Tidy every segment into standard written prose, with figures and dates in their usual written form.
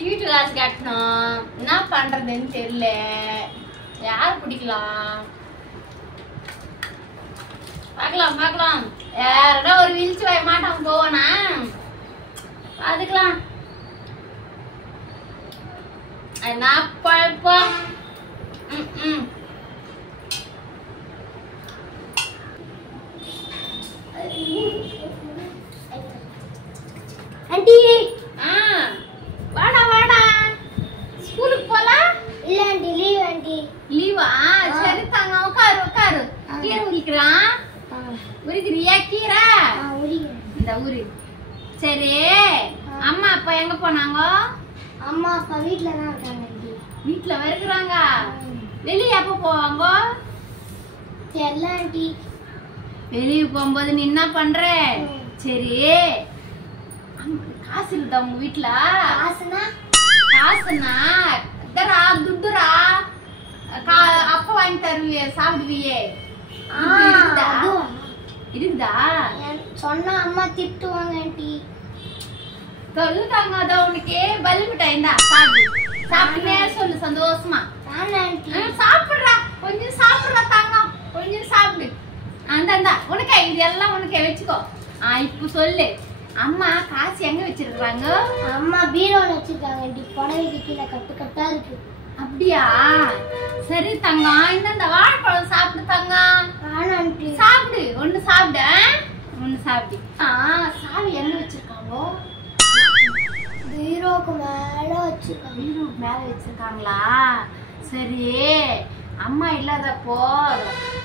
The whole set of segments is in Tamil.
சீட்டு காசு கட்டணும். என்ன பண்றதுன்னு தெரியல. யார் பிடிக்கலாம்? பார்க்கலாம் பார்க்கலாம். யாரா ஒரு வீழ்ச்சி வாய மாட்டான் போவானா? அதுக்கலாம் என்ன பழப்பம். ஆண்டி வாடா வாடா. ஸ்கூலுக்கு போலாம்? இல்ல ஆண்டி, லீவ் ஆண்டி. லீவா? சரி தாங்க, உட்காரு உட்காரு. கீரை உரிக்கிறான். உரிக்கிறியா கீரை? இந்த ஊரு. சரி, அம்மா அப்பா எங்க போனாங்க? அம்மா அப்பா வீட்ல தான் இருக்காங்க ஆண்டி. வீட்ல வருகிறாங்க. வெளியே எப்ப போவாங்க? தெரியல ஆண்டி. வெளியே போகும்போது நீ என்ன பண்ற? சரி, காசு இருக்குதா உங்க வீட்ல? காசுனா? காசுனா தரா துட்டுரா. அப்பா வாங்கி தருவியே, சாப்பிடுவியே. இருக்குதா? சொன்னா அம்மா திட்டுவாங்க ஆண்டி. சொல்லுதாங்க, அதான் உனக்கு பலி மிட்டாய் இந்தா சாப்பிடு. சாப்பிட்டுனே சொல்லு சந்தோஷமா. சாப்பிடுறா, கொஞ்சம் சாப்பிடுறா தாங்க, கொஞ்சம் சாப்பிடு. அந்த உனக்கே இது எல்லாம் உனக்கே வச்சுக்கோ. இப்ப சொல்லு, அம்மா காசு எங்க வச்சிருக்காங்க? அம்மா பீரோல வச்சிருக்காங்க ஆண்டி. புடவைக்கு கீழே கட்டு கட்டா இருக்கு. அப்படியா? சரி தங்கம், இந்த வாழைப்பழம் சாப்பிடு தங்கம். ஆண்டி சாப்பிடு, ஒண்ணு சாப்பிடு, ஒண்ணு சாப்பிடு. சாவி எங்க வச்சிருக்காங்க? பீரோக்கு மேல வச்சிருக்காங்க. பீரோக்கு மேல வச்சிருக்காங்களா? சரி, அம்மா இல்லாதப்போ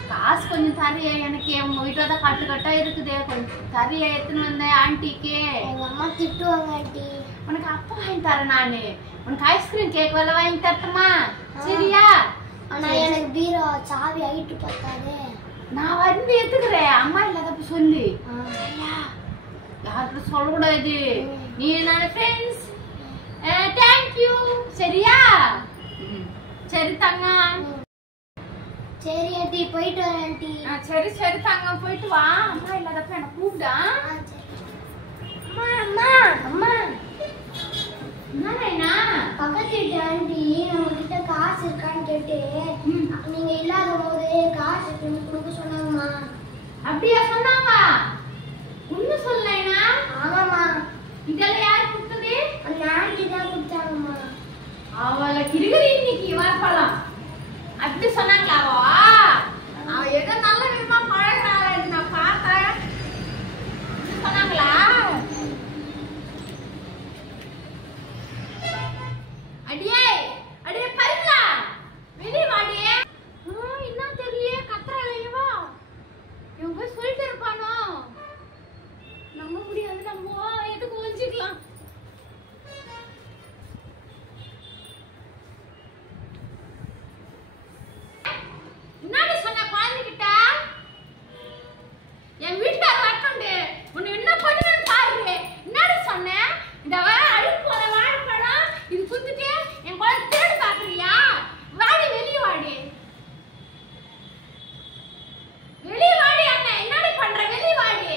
காசு கொஞ்சம் தரைய. எனக்கு உங்க வீட்டுல தான் கட்டு கட்டா இருக்குது, கொஞ்சம் தரைய எடுத்துன்னு வந்தேன் ஆண்டிக்கு. எங்க அம்மா திட்டுவாங்க ஆண்டி. உனக்கு அப்பா வாங்கி தரேன் நானு. உனக்கு ஐஸ்கிரீம் கேக் வேலை வாங்கி தரட்டுமா? சரியா? ஆனா எனக்கு பீரோ சாவி ஆயிட்டு பார்த்தாதே. நான் வந்து எடுத்துக்கிறேன், அம்மா இல்லாதப்ப சொல்லு. சரியா? யாருக்கும் சொல்லக்கூடாது. நீ என்னோட ஃப்ரெண்ட்ஸ். தேங்க்யூ. சரியா? சரி தங்க. சரி ஆண்டி, போயிட்டு வரேன் ஆண்டி. சரி சரி தங்க, போயிட்டு வா. அம்மா இல்லாதப்ப எனக்கு கூப்பிடா. அம்மா அம்மா அம்மா. என்னடா? பக்கத்து வீட்டு ஆண்டி நம்ம கிட்ட காசு இருக்கான்னு கேட்டு நீங்க இல்லாத போது காசு கொடுக்க சொன்னாங்கம்மா. அப்படியா சொன்னாங்க? உண்மை சொல்லலைனா? ஆமாம்மா. இதெல்லாம் யாரு கொடுத்தது? அந்த ஆண்டி தான் கொடுத்தாங்கம்மா. அவளை கிருகிரி இன்னைக்கு வரப்பலாம். அப்படி சொன்னாங்களா? அவ ஏதோ நல்ல விதமா பழகிறாள் நான் பார்த்தேன். சொன்னாங்களா? அடியே அடியே பரிமளா, வெளியே வாடியே. என்ன தெரியலையே, கத்துறாளையவா? இவன் போய் சொல்லிட்டு இருப்பானோ? நம்ப முடியாது, நம்ம எதுக்கு ஒழிச்சுக்கலாம். என்னடி சொன்ன குழந்தைகிட்ட? என் வீட்டுல வரட்டுண்டு உன்னை என்ன பண்ணுவேன்னு பாருங்க. என்னடி சொன்ன? இந்த அழுப்பு போற வாழைப்பழம் இது சுத்திட்டு என் குழந்தை தேடி பாக்குறியா? வாடி, வெளியே வாடி, வெளியே வாடி. அண்ணன் என்னடி பண்ற? வெளியே வாடி.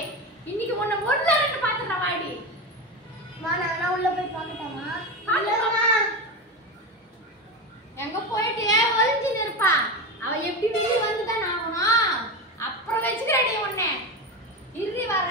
இன்னைக்கு உன்னை ஒண்ணு ரெண்டு பாத்துற வாடி. நான் உள்ள போய் பார்க்கட்டாமா? எங்க போயிட்டு ஒளிஞ்சு நிற்பா? அவ எப்படி வெளியே வந்துதான் ஆகணும். அப்புறம் வச்சுக்கிறேன் நீ உன்னை. இறுதி வர